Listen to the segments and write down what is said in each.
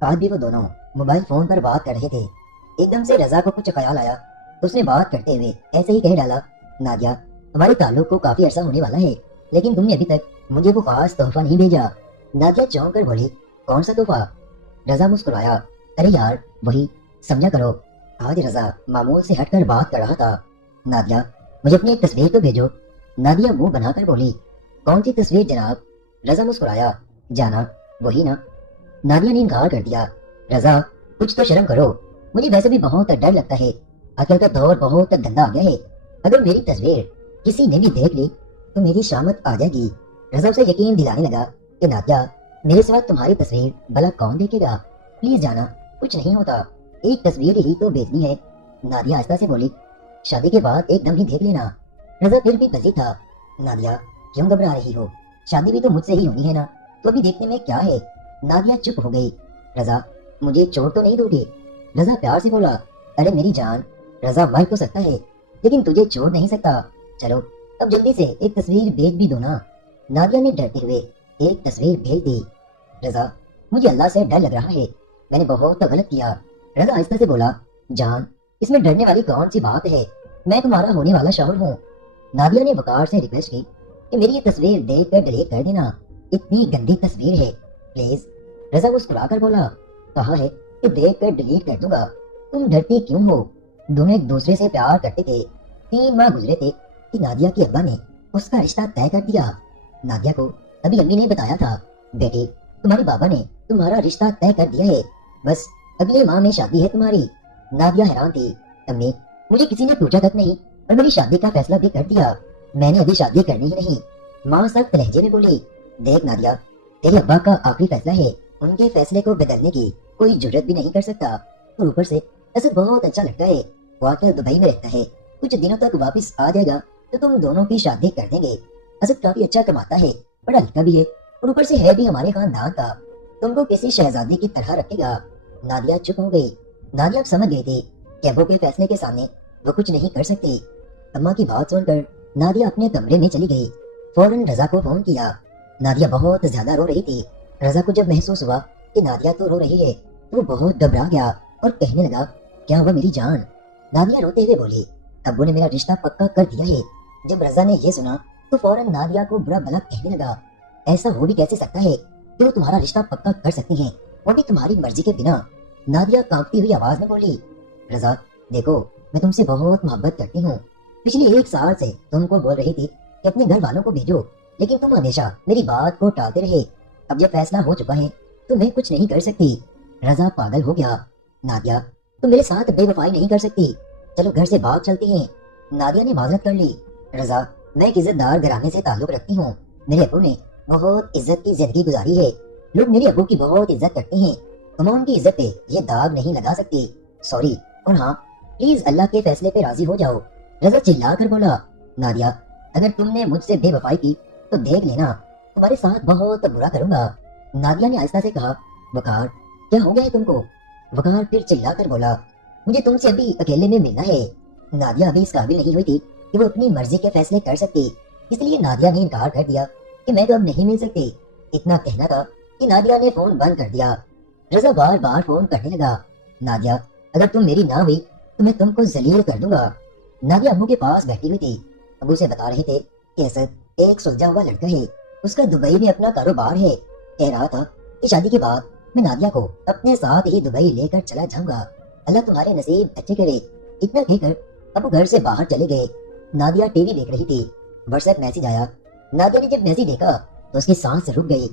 आज भी वो दोनों मोबाइल फोन पर बात कर रहे थे। एकदम से रजा को कुछ ख्याल आया। उसने बात करते हुए ऐसे ही कह डाला, नादिया, हमारे ताल्लुक को काफी अरसा होने वाला है, लेकिन तुमने अभी तक मुझे वो खास तोहफा नहीं भेजा। नादिया चौंक कर बोली, कौन सा तोहफा? रजा मुस्कुराया, अरे यार वही, समझा करो। आज रजा मामूल से हटकर बात कर रहा था। नादिया, मुझे अपनी एक तस्वीर तो भेजो। नादिया मुंह बनाकर बोली, कौन सी तस्वीर जनाब? रजा मुस्कुराया, जाना वही ना। नादिया ने इनकार कर दिया। रजा, कुछ तो शर्म करो, मुझे वैसे भी बहुत डर लगता है। आजकल का दौर बहुत गंदा आ गया है। अगर मेरी तस्वीर किसी ने भी देख ली तो मेरी शामत आ जाएगी। रजा उसे यकीन दिलाने लगा कि नादिया, मेरे सिवा तुम्हारी तस्वीर भला कौन देखेगा? प्लीज जाना, कुछ नहीं होता, एक तस्वीर ही तो भेजनी है। नादिया आस्ता से बोली, शादी के बाद एकदम ही देख लेना। रजा फिर भी बजी था। नादिया, क्यों घबरा रही हो? शादी भी तो मुझसे ही होनी है ना, तो अभी देखने में क्या है? नादिया चुप हो गई। रजा, मुझे चोट तो नहीं दोगे? रजा प्यार से बोला, अरे मेरी जान, रजा मर तो सकता है लेकिन तुझे छोड़ नहीं सकता। चलो अब जल्दी से एक तस्वीर भेज भी दो ना। नादिया ने डरते हुए एक तस्वीर भेज दी। रजा, मुझे अल्लाह से डर लग रहा है, मैंने बहुत गलत किया। रजा आहिस्ता से बोला, जान, इसमें डरने वाली कौन सी बात है? मैं तुम्हारा होने वाला शौहर हूँ। नादिया ने वकार से रिक्वेस्ट की कि मेरी ये तस्वीर देख कर डिलीट कर देना, इतनी गंदी तस्वीर है प्लीज। रजा मुस्कुराकर बोला, कहा है कि देख कर डिलीट कर दूंगा, तुम डरती क्यों हो? दोनों एक दूसरे से प्यार करते थे। 3 माह गुजरे थे कि नादिया के अब्बा ने उसका रिश्ता तय कर दिया। नादिया को अभी अम्मी ने बताया था, बेटी तुम्हारे बाबा ने तुम्हारा रिश्ता तय कर दिया है, बस अगले माह में शादी है तुम्हारी। नादिया हैरान थी, अम्मी मुझे किसी ने पूछा तक नहीं और मेरी शादी का फैसला भी कर दिया, मैंने अभी शादी करनी ही नहीं। माँ सख्त लहजे में बोली, देख नादिया, तेरे अब्बा का आखिरी फैसला है, उनके फैसले को बदलने की कोई जुर्रत भी नहीं कर सकता। और ऊपर से असद बहुत अच्छा लगता है, वो आकर दुबई में रहता है, कुछ दिनों तक वापस आ जाएगा तो तुम दोनों की शादी कर देंगे। असद काफी अच्छा कमाता है, पढ़ा लिखा भी है और ऊपर से है भी हमारे खानदान का, तुमको किसी शहजादी की तरह रखेगा। नादिया चुप हो गई। नादिया समझ गई थी कि अब्बू के फैसले के सामने वो कुछ नहीं कर सकती। अम्मा की बात सुनकर नादिया अपने कमरे में चली गई। फौरन रजा को फोन किया। नादिया बहुत ज्यादा रो रही थी। रजा को जब महसूस हुआ कि नादिया तो रो रही है तो वो बहुत घबरा गया और कहने लगा, क्या हुआ मेरी जान? नादिया रोते हुए बोली, अब्बू ने मेरा रिश्ता पक्का कर दिया है। जब रजा ने ये सुना तो फौरन नादिया को बुरा भला कहने लगा, ऐसा हो भी कैसे सकता है कि वो तुम्हारा रिश्ता पक्का कर सकती हैं, वो भी तुम्हारी मर्जी के बिना? नादिया कांपती हुई आवाज में बोली, रजा देखो, मैं तुमसे बहुत मोहब्बत करती हूँ। पिछले 1 साल से तुमको बोल रही थी कि अपने घर वालों को भेजो, लेकिन तुम हमेशा मेरी बात को टालते रहे। अब जब फैसला हो चुका है तो मैं कुछ नहीं कर सकती। रजा पागल हो गया। नादिया, तुम मेरे साथ बेवफाई नहीं कर सकती, चलो घर से भाग चलते हैं। नादिया ने माजरत कर ली। रजा, मैं एक इज्जतदार घराने से ताल्लुक रखती हूँ, मेरे अब्बू ने बहुत इज्जत की जिंदगी गुजारी है, लोग मेरे अब्बू की बहुत इज्जत करते हैं, तुम उनकी इज्जत पे ये दाग नहीं लगा सकती। सॉरी, और हाँ प्लीज अल्लाह के फैसले पे राजी हो जाओ। रजा चिल्ला कर बोला, नादिया अगर तुमने मुझसे बेवफाई की तो देख लेना, तुम्हारे साथ बहुत बुरा करूंगा। नादिया ने आहिस्ता से कहा, वकार क्या हो गया है तुमको? वकार फिर चिल्ला कर बोला, मुझे तुमसे अभी अकेले में मिलना है। नादिया अभी इस काबिल नहीं हुई थी कि वो अपनी मर्जी के फैसले कर सकती, इसलिए नादिया ने इनकार कर दिया कि मैं तो अब नहीं मिल सकती। इतना कहना था कि नादिया ने फोन बंद कर दिया। रजा बार बार फोन करने लगा, नादिया अगर तुम मेरी ना हुई तो मैं तुमको जलील कर दूंगा। नादिया अब्बू के पास बैठी हुई थी। अब्बू से बता रहे थे कि असद एक सुलझा हुआ लड़का है, उसका दुबई में अपना कारोबार है, कह रहा था कि शादी के बाद मैं नादिया को अपने साथ ही दुबई लेकर चला जाऊंगा, अल्लाह तुम्हारे नसीब अच्छे करे। इतना कहकर अब्बू घर से बाहर चले गए। नादिया टीवी देख रही थी। व्हाट्सएप मैसेज आया। नादिया ने जब मैसेज देखा तो उसकी सांस रुक गई।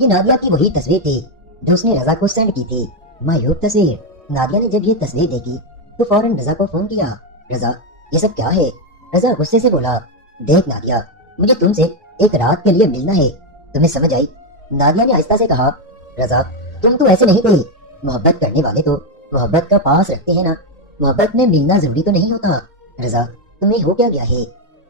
ये नादिया की वही तस्वीर थी जो उसने रजा को सेंड की थी, मायूब तस्वीर। नादिया ने जब ये तस्वीर देखी तो फौरन रजा को फोन किया, रजा ये सब क्या है? रजा गुस्से से बोला, देख नादिया, मुझे तुमसे एक रात के लिए मिलना है, तुम्हें समझ आई? नादिया ने आहिस्ता से कहा, रजा तुम तो ऐसे नहीं थे, मोहब्बत करने वाले तो मोहब्बत का पास रखते हैं ना, मोहब्बत में मिलना जरूरी तो नहीं होता। रजा तुम्हें हो क्या गया है?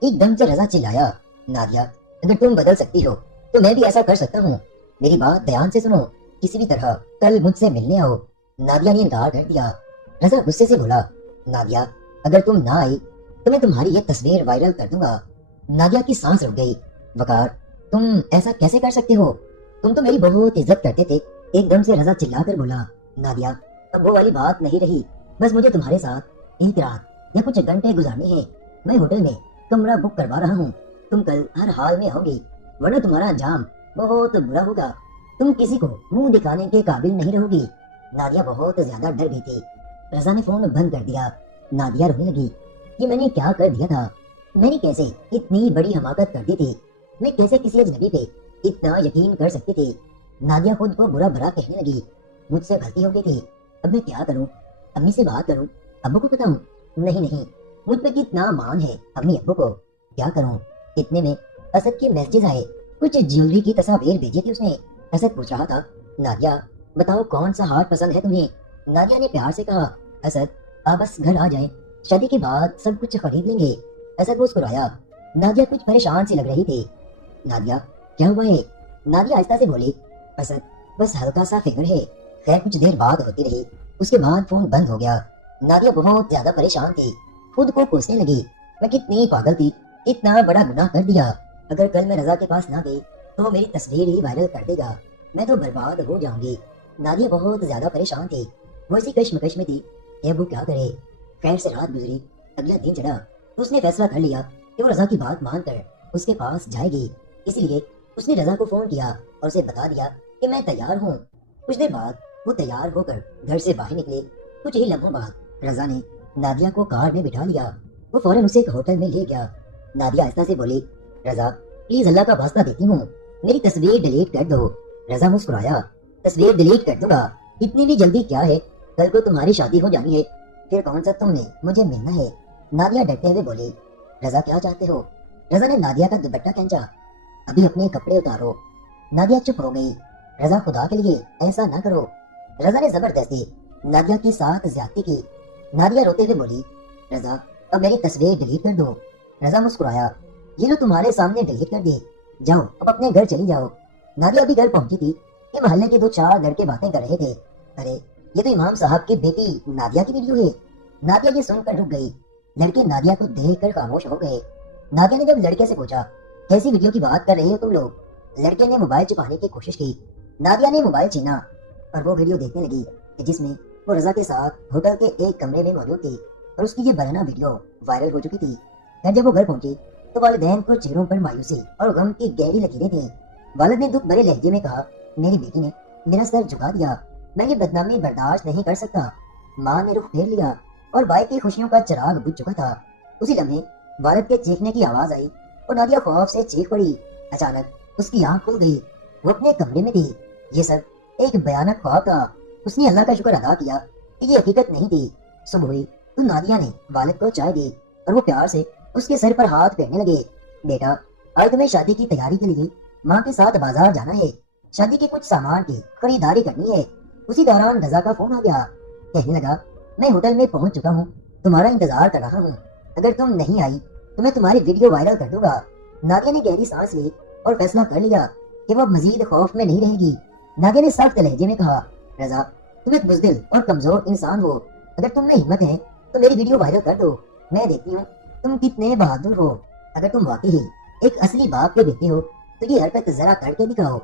एकदम से रजा चिल्लाया, नादिया अगर तुम बदल सकती हो तो मैं भी ऐसा कर सकता हूँ, मेरी बात ध्यान से सुनो, किसी भी तरह कल मुझसे मिलने आओ। नादिया ने इनकार कर दिया। रजा गुस्से से बोला, नादिया अगर तुम ना आई तो मैं तुम्हारी ये तस्वीर वायरल कर दूंगा। नादिया की सांस रुक गई। वकार तुम ऐसा कैसे कर सकते हो? तुम तो मेरी बहुत इज्जत करते थे। एकदम से रजा चिल्लाकर बोला, नादिया, अब वो वाली बात नहीं रही। बस मुझे तुम्हारे साथ एक रात या कुछ घंटे गुजारने हैं। मैं होटल में कमरा बुक करवा रहा हूँ। तुम कल हर हाल में आओगी, वरना तुम्हारा अंजाम बहुत बुरा होगा। तुम किसी को मुंह दिखाने के काबिल नहीं रहोगी। नादिया बहुत ज्यादा डर गई थी। रजा ने फोन बंद कर दिया। नादिया रोने लगी। ये मैंने क्या कर दिया था? मैंने कैसे इतनी बड़ी हमाकत कर दी थी? मैं कैसे किसी अजनबी पे इतना यकीन कर सकती थी? नादिया खुद को बुरा भला कहने लगी। मुझसे गलती हो गई थी। अब मैं क्या करूं? अम्मी से बात करूं? अब्बू को बताऊं? नहीं नहीं, मुझ पे कितना मान है अम्मी अब्बू को। क्या करूं? इतने में असद के मैसेज आए। कुछ ज्वेलरी की तस्वीर भेजी थी उसने। असद पूछ रहा था, नादिया बताओ कौन सा हार पसंद है तुम्हें? नादिया ने प्यार से कहा, असद आप बस घर आ जाएं, शादी के बाद सब कुछ खरीद लेंगे। असद मुस्कुराया। नादिया कुछ परेशान सी लग रही थी। नादिया क्या हुआ है? नादिया आहिस्ता से बोली, असद बस हल्का सा फिक्र है। खैर कुछ देर बात होती रही। उसके बाद फोन बंद हो गया। नादिया बहुत ज्यादा परेशान थी। खुद को कोसने लगी, मैं कितनी पागल थी, इतना बड़ा गुनाह कर दिया। अगर कल मैं रजा के पास ना गई तो मेरी तस्वीर ही वायरल कर देगा, मैं तो बर्बाद हो जाऊंगी। नादिया बहुत ज्यादा परेशान थी। वो इसी कश्मकश में थी कि अब वो क्या करे। खैर से रात गुजरी, अगला दिन चढ़ा तो उसने फैसला कर लिया कि वो रजा की बात मानकर उसके पास जाएगी। इसीलिए उसने रजा को फोन किया और उसे बता दिया कि मैं तैयार हूँ। कुछ देर बाद वो तैयार होकर घर से बाहर निकले। कुछ ही लम्हों बाद रजा ने नादिया को कार में बिठा लिया। वो फौरन उसे एक होटल में ले गया। नादिया आहिस्ता से बोली, रजा प्लीज अल्लाह का वास्ता देती हूँ, मेरी तस्वीर डिलीट कर दो। रजा मुस्कुराया, तस्वीर डिलीट कर दूंगा, इतनी भी जल्दी क्या है? कल को तुम्हारी शादी हो जानी है, फिर कौन सा तुमने मुझे मिलना है? नादिया डरते हुए बोली, रजा क्या चाहते हो? रजा ने नादिया का दुपट्टा खींचा। अभी अपने कपड़े उतारो। नादिया चुप हो गई। रजा खुदा के लिए ऐसा ना करो। रजा ने जबरदस्ती नादिया के साथ ज्यादती की। नादिया रोते हुए बोली, रजा अब मेरी तस्वीर डिलीट कर दो। रजा मुस्कुराया, ये लो तुम्हारे सामने डिलीट कर दी, जाओ अब अपने घर चली जाओ। नादिया अभी घर पहुंची थी कि मोहल्ले के दो चार लड़के बातें कर रहे थे। अरे ये तो इमाम साहब की बेटी नादिया की वीडियो है। नादिया ये सुनकर रुक गई। लड़के नादिया को देखकर खामोश हो गए। नादिया ने जब लड़के से पूछा, कैसी वीडियो की बात कर रहे हो तुम लोग? लड़के ने मोबाइल छुपाने की कोशिश की। नादिया ने मोबाइल छीना और वो वीडियो देखने लगी जिसमें वो रजा के साथ होटल के एक कमरे में मौजूद थी और उसकी ये बयाना वीडियो वायरल हो चुकी थी। फिर जब वो घर पहुंची तो वालिदैन को चेहरों पर मायूसी और गम की गहरी लकीरें थी। वालिद ने दुख भरे लहजे में कहा, मेरी बेटी ने मेरा सर झुका दिया, मैं ये बदनामी बर्दाश्त नहीं कर सकता। माँ ने रुख फेर लिया और भाई की खुशियों का चिराग बुझ चुका था। उसी लम्हे वालिद के चीखने की आवाज आई और नादिया खौफ से चीख पड़ी। अचानक उसकी आंख खुल गई। वो अपने कमरे में थी। ये सब एक भयानक ख्वाब था। उसने अल्लाह का शुक्र अदा किया कि ये हकीकत नहीं थी। सुबह हुई तो नादिया ने वालिद को चाय दी और वो प्यार से उसके सर पर हाथ फेरने लगे। बेटा आज तुम्हें शादी की तैयारी के लिए माँ के साथ बाजार जाना है, शादी के कुछ सामान की खरीदारी करनी है। उसी दौरान रजा का फोन आ गया। कहने लगा, मैं होटल में पहुंच चुका हूँ, तुम्हारा इंतजार कर रहा हूँ, अगर तुम नहीं आई तो मैं तुम्हारी वीडियो वायरल कर दूंगा। नादिया ने गहरी सांस ली और फैसला कर लिया कि वो मजीद खौफ में नहीं रहेगी। नादिया ने सख्त लहजे में कहा, रजा तुम एक बुज़दिल और कमजोर इंसान हो, अगर तुम में हिम्मत है तो मेरी वीडियो वायरल कर दो। मैं देखती हूँ तुम कितने बहादुर हो। अगर तुम वाकई ही एक असली बाप के बेटे हो तो ये हरकत जरा करके दिखाओ।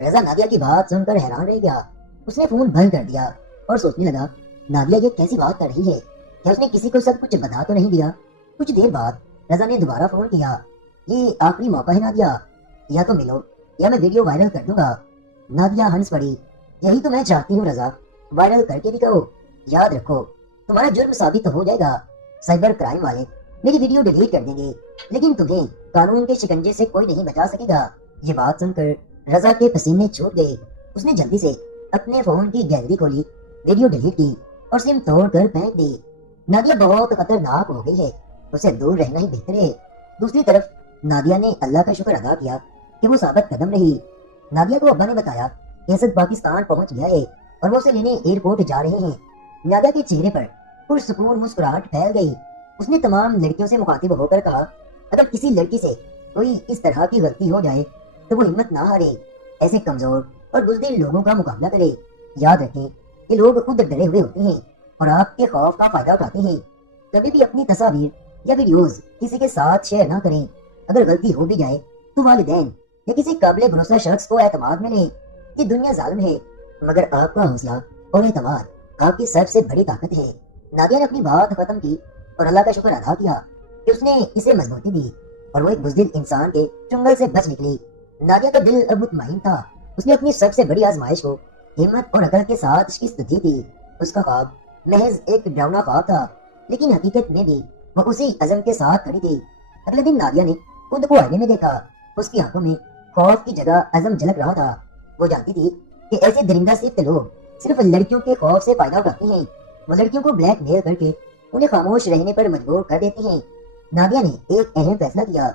रजा नादिया की बात सुनकर हैरान रह गया। उसने फोन बंद कर दिया और सोचने लगा, नादिया ये कैसी बात कर रही है? क्या उसने किसी को सब कुछ बता तो नहीं दिया? कुछ देर बाद रजा ने दोबारा फोन किया। ये आखिरी मौका है नादिया, या तो मिलो या मैं वीडियो वायरल कर दूंगा। नादिया हंस पड़ी। यही तो मैं चाहती हूँ रजा, वायरल करके दिखाओ। याद रखो तुम्हारा जुर्म साबित हो जाएगा, साइबर क्राइम वाले मेरी वीडियो डिलीट कर देंगे, लेकिन तुम्हें कानून के शिकंजे से कोई नहीं बचा सकेगा। ये बात सुनकर रजा के पसीने छूट गए। उसने जल्दी से अपने फोन की गैलरी खोली, वीडियो डिलीट की और सिम तोड़कर फेंक दी। नादिया बहुत खतरनाक हो गई है, उसे दूर रहना ही बेहतर है। दूसरी तरफ नादिया ने अल्लाह का शुक्र अदा किया कि वो साबित कदम रही। नादिया को अब्बा ने बताया कि असद पाकिस्तान पहुंच गया है और वो उसे लेने एयरपोर्ट जा रहे हैं। नादिया के चेहरे पर पुरसुकून मुस्कुराहट फैल गई। उसने तमाम लड़कियों से मुखातिब होकर कहा, अगर किसी लड़की से कोई इस तरह की गलती हो जाए तो वो हिम्मत ना हारे, ऐसे कमजोर और बुज़दिल लोगों का मुकाबला करे। याद रखें ये लोग खुद डरे हुए होते हैं और आपके खौफ का फायदा उठाते हैं। कभी भी अपनी तस्वीर या वीडियोस किसी के साथ शेयर ना करें। अगर गलती हो भी जाए तो वालिदैन या किसी काबिल भरोसा शख्स को एतमाद में लें। ये दुनिया जालिम है, मगर आपका हौसला اور اعتماد آپ کی سب سے بڑی طاقت ہے۔ نادیہ نے اپنی بات ختم کی اور اللہ کا شکر ادا کیا کہ اس نے اسے مضبوطی دی اور وہ ایک بزدل انسان کے چنگل سے بچ نکلی۔ نادیہ کا دل اب مطمئن تھا۔ اس نے اپنی سب سے بڑی آزمائش کو ہمت اور عقل کے ساتھ شکست دی تھی۔ اس کا خواب محض ایک ڈراؤنا خواب تھا، لیکن حقیقت میں بھی وہ اسی عزم کے ساتھ کھڑی تھی۔ اگلے دن نادیہ نے خود کو آئینے میں دیکھا۔ اس کی آنکھوں میں خوف کی جگہ عزم جھلک رہا تھا۔ وہ جانتی تھی کہ ایسے درندہ سیکھتے لوگ صرف لڑکیوں کے خوف سے فائدہ اٹھاتے ہیں۔ وہ لڑکیوں کو بلیک میل کر کے انہیں خاموش رہنے پر مجبور کر دیتے ہیں۔ نادیہ نے ایک اہم فیصلہ کیا۔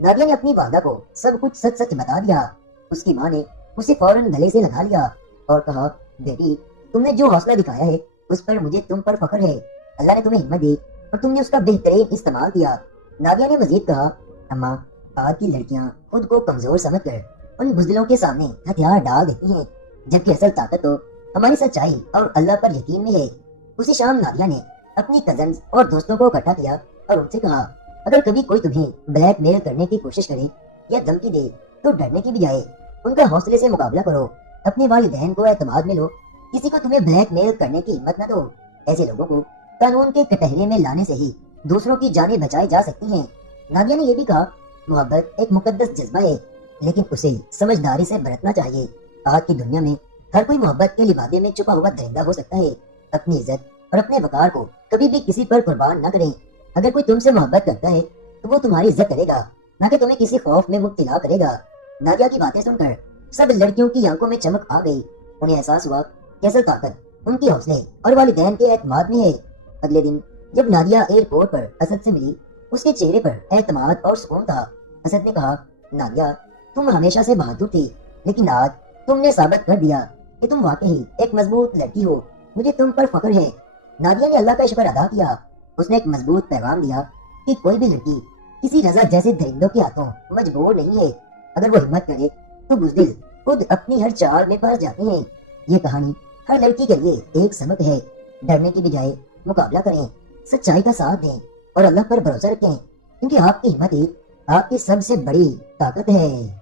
نادیہ نے اپنی والدہ کو سب کچھ سچ سچ بتا دیا۔ اس کی ماں نے اسے فوراً گلے سے لگا لیا اور کہا، بیٹی تم نے جو حوصلہ دکھایا ہے اس پر مجھے تم پر فخر ہے۔ اللہ نے تمہیں ہمت دی اور تم نے اس کا بہترین استعمال کیا۔ نادیہ نے مزید کہا، اماں آج کی لڑکیاں خود کو کمزور سمجھ کر ان بزدلوں کے سامنے ہتھیار ڈال دیتی ہیں، جبکہ اصل طاقت تو ہماری سچائی اور اللہ پر یقین میں ہے۔ اسی شام نادیہ نے اپنی کزنز اور دوستوں کو اکٹھا کیا اور ان سے کہا، اگر کبھی کوئی تمہیں بلیک میل کرنے کی کوشش کرے یا دھمکی دے تو ڈرنے کی بجائے ان کا حوصلے سے مقابلہ کرو۔ اپنے والدین کو اعتماد میں لو، کسی کو تمہیں بلیک میل کرنے کی ہمت نہ دو۔ ایسے لوگوں کو قانون کے کٹہرے میں لانے سے ہی دوسروں کی جانیں بچائی جا سکتی ہیں۔ نادیہ نے یہ بھی کہا، محبت ایک مقدس جذبہ ہے، لیکن اسے سمجھداری سے برتنا چاہیے۔ آج کی دنیا میں ہر کوئی محبت کے لبادے میں چھپا ہوا درندہ ہو سکتا ہے۔ اپنی عزت اور اپنے وقار کو کبھی بھی کسی پر قربان نہ کریں۔ اگر کوئی تم سے محبت کرتا ہے تو وہ تمہاری عزت کرے گا، نہ کہ تمہیں کسی خوف میں مبتلا کرے گا۔ نادیہ کی باتیں سن کر سب لڑکیوں کی آنکھوں میں چمک آ گئی۔ انہیں احساس ہوا کہ اصل طاقت ان کے حوصلے اور والدین کے اعتماد میں ہے۔ اگلے دن جب نادیہ ایئرپورٹ پر اسد سے ملی، اس کے چہرے پر اعتماد اور سکون تھا۔ اسد نے کہا، نادیہ تم ہمیشہ سے بہادر تھی، لیکن آج تم نے ثابت کر دیا کہ تم واقعی ایک مضبوط لڑکی ہو۔ مجھے تم پر فخر ہے۔ نادیہ نے اللہ کا شکر ادا کیا۔ اس نے ایک مضبوط پیغام دیا کہ کوئی بھی لڑکی کسی رضا جیسے درندوں کے ہاتھوں مجبور نہیں ہے۔ اگر وہ ہمت کرے تو بزدل خود اپنی ہر چال میں پھنس جاتے ہیں۔ یہ کہانی ہر لڑکی کے لیے ایک سبق ہے۔ ڈرنے کی بجائے مقابلہ کریں، سچائی کا ساتھ دیں اور اللہ پر بھروسہ رکھیں، کیونکہ آپ کی ہمت ہی آپ کی سب سے بڑی طاقت ہے۔